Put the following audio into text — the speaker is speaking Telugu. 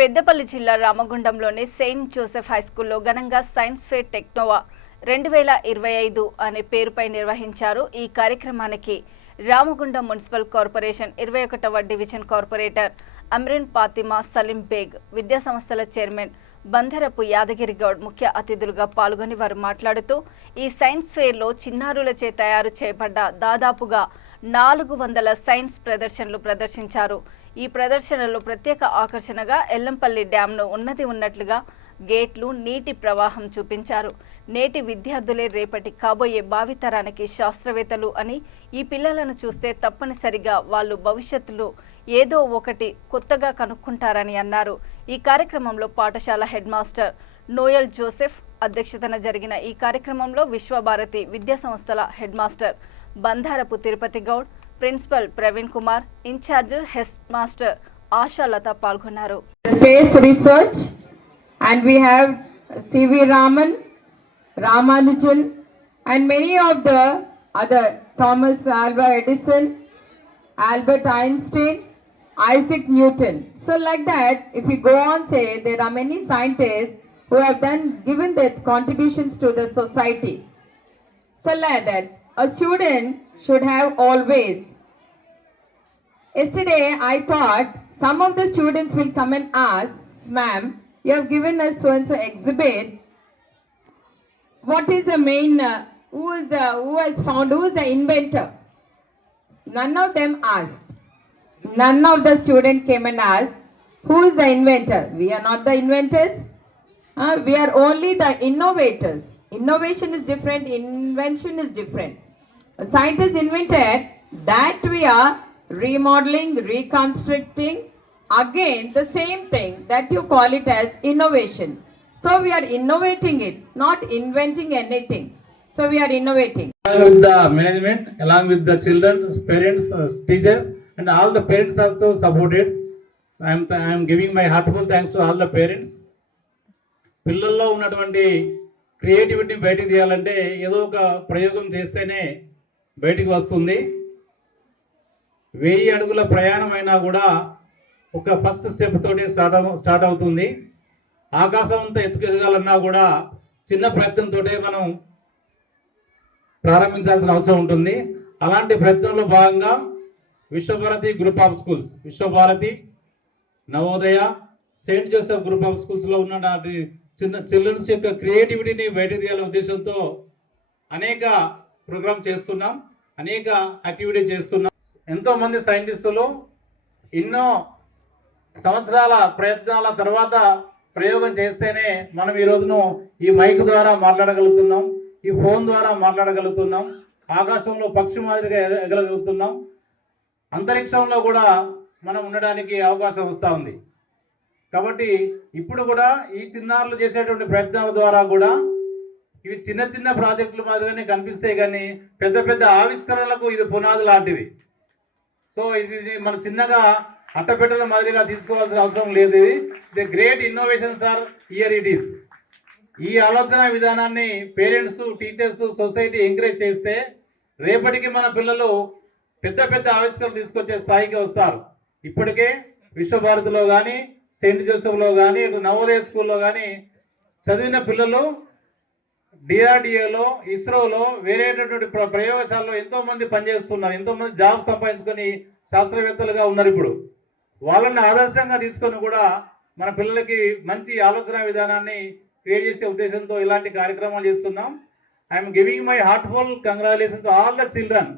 పెద్దపల్లి జిల్లా రామగుండంలోని సెయింట్ జోసెఫ్ హైస్కూల్లో ఘనంగా సైన్స్ ఫేర్ టెక్నోవా 2025 అనే పేరుపై నిర్వహించారు. ఈ కార్యక్రమానికి రామగుండం మున్సిపల్ కార్పొరేషన్ 21వ డివిజన్ కార్పొరేటర్ అమ్రిన్ ఫాతిమా సలీం బేగ్, విద్యా సంస్థల చైర్మన్ బందరపు యాదగిరి గౌడ్ ముఖ్య అతిథులుగా పాల్గొని వారు మాట్లాడుతూ ఈ సైన్స్ ఫేర్లో చిన్నారులచే తయారు చేయబడ్డ దాదాపుగా 400 సైన్స్ ప్రదర్శనలు ప్రదర్శించారు. ఈ ప్రదర్శనలో ప్రత్యేక ఆకర్షణగా ఎల్లంపల్లి డ్యాంను ఉన్నట్లుగా గేట్లు, నీటి ప్రవాహం చూపించారు. నేటి విద్యార్థులే రేపటి కాబోయే భావితరానికి శాస్త్రవేత్తలు అని, ఈ పిల్లలను చూస్తే తప్పనిసరిగా వాళ్ళు భవిష్యత్తులో ఏదో ఒకటి కొత్తగా కనుక్కుంటారని అన్నారు. ఈ కార్యక్రమంలో పాఠశాల హెడ్ మాస్టర్ నోయల్ జోసెఫ్ అధ్యక్షతన జరిగిన ఈ కార్యక్రమంలో విశ్వభారతి విద్యా సంస్థల head master Bandharapu Tirupati Goud, principal Praveen Kumar, incharge head master Ashalatha పాల్గొన్నారు. Space research, and we have C.V. Raman, Ramanujan, and many of the other, Thomas Alva Edison, Albert Einstein, Isaac Newton. So like that, if we go on say, there are many scientists who have given their contributions to the society. So like that, a student should have always. Yesterday I thought some of the students will come and ask, ma'am, you have given us so and so exhibit. What is the main, who has found, who is the inventor? None of them asked. None of the students came and asked, who is the inventor? We are not the inventors. We are only the innovators. Innovation is different, invention is different. A scientist invented, that we are remodeling, reconstructing again the same thing, that you call it as innovation. So we are innovating it, not inventing anything. So we are innovating. Along with the management, along with the children, parents, teachers, and all the parents also supported. I am giving my heartful thanks to all the parents. పిల్లల్లో ఉన్నటువంటి క్రియేటివిటీని బయటికి తీయాలంటే ఏదో ఒక ప్రయోగం చేస్తేనే బయటికి వస్తుంది. 1000 అడుగుల ప్రయాణం అయినా కూడా ఒక ఫస్ట్ స్టెప్ తోటి స్టార్ట్ అవుతుంది. ఆకాశం అంతా ఎదగాలన్నా కూడా చిన్న ప్రయత్నంతో మనం ప్రారంభించాల్సిన అవసరం ఉంటుంది. అలాంటి ప్రయత్నంలో భాగంగా Vishwabharati group of schools, Vishwabharati, Navodaya, saint Joseph group of స్కూల్స్లో ఉన్న చిల్డ్రన్స్ యొక్క క్రియేటివిటీని బయటకు తీయాలనే ఉద్దేశంతో అనేక ప్రోగ్రామ్ చేస్తున్నాం, అనేక యాక్టివిటీ చేస్తున్నాం. ఎంతోమంది సైంటిస్టులు ఎన్నో సంవత్సరాల ప్రయత్నాల తర్వాత ప్రయోగం చేస్తేనే మనం ఈ రోజును ఈ మైక్ ద్వారా మాట్లాడగలుగుతున్నాం, ఈ ఫోన్ ద్వారా మాట్లాడగలుగుతున్నాం, ఆకాశంలో పక్షి మాదిరిగా ఎగరగలుగుతున్నాం, అంతరిక్షంలో కూడా మనం ఉండడానికి అవకాశం వస్తూ ఉంది. కాబట్టి ఇప్పుడు కూడా ఈ చిన్నారులు చేసేటువంటి ప్రయత్నాల ద్వారా కూడా ఇవి చిన్న చిన్న ప్రాజెక్టులు మాదిరిగానే కనిపిస్తాయి, కానీ పెద్ద పెద్ద ఆవిష్కరణలకు ఇది పునాది లాంటిది. సో ఇది మన చిన్నగా అట్టపెట్టల మాదిరిగా తీసుకోవాల్సిన అవసరం లేదు. ఇది great innovations are here it is. ఈ ఆలోచన విధానాన్ని పేరెంట్స్, టీచర్స్, సొసైటీ ఎంకరేజ్ చేస్తే రేపటికి మన పిల్లలు పెద్ద పెద్ద ఆవిష్కరణలు తీసుకొచ్చే స్థాయికి వస్తారు. ఇప్పటికే విశ్వభారతిలో కానీ, సెయింట్ జోసెఫ్లో కానీ, నవోదయ స్కూల్లో కానీ చదివిన పిల్లలు డిఆర్డిఏలో, ఇస్రోలో, వేరేటటువంటి ప్రయోగశాలలో ఎంతోమంది పనిచేస్తున్నారు, ఎంతోమంది జాబ్ సంపాదించుకొని శాస్త్రవేత్తలుగా ఉన్నారు. ఇప్పుడు వాళ్ళని ఆదర్శంగా తీసుకొని కూడా మన పిల్లలకి మంచి ఆలోచన విధానాన్ని క్రియేట్ చేసే ఉద్దేశంతో ఇలాంటి కార్యక్రమాలు చేస్తున్నాం. I'm giving my heartful congratulations to all the children.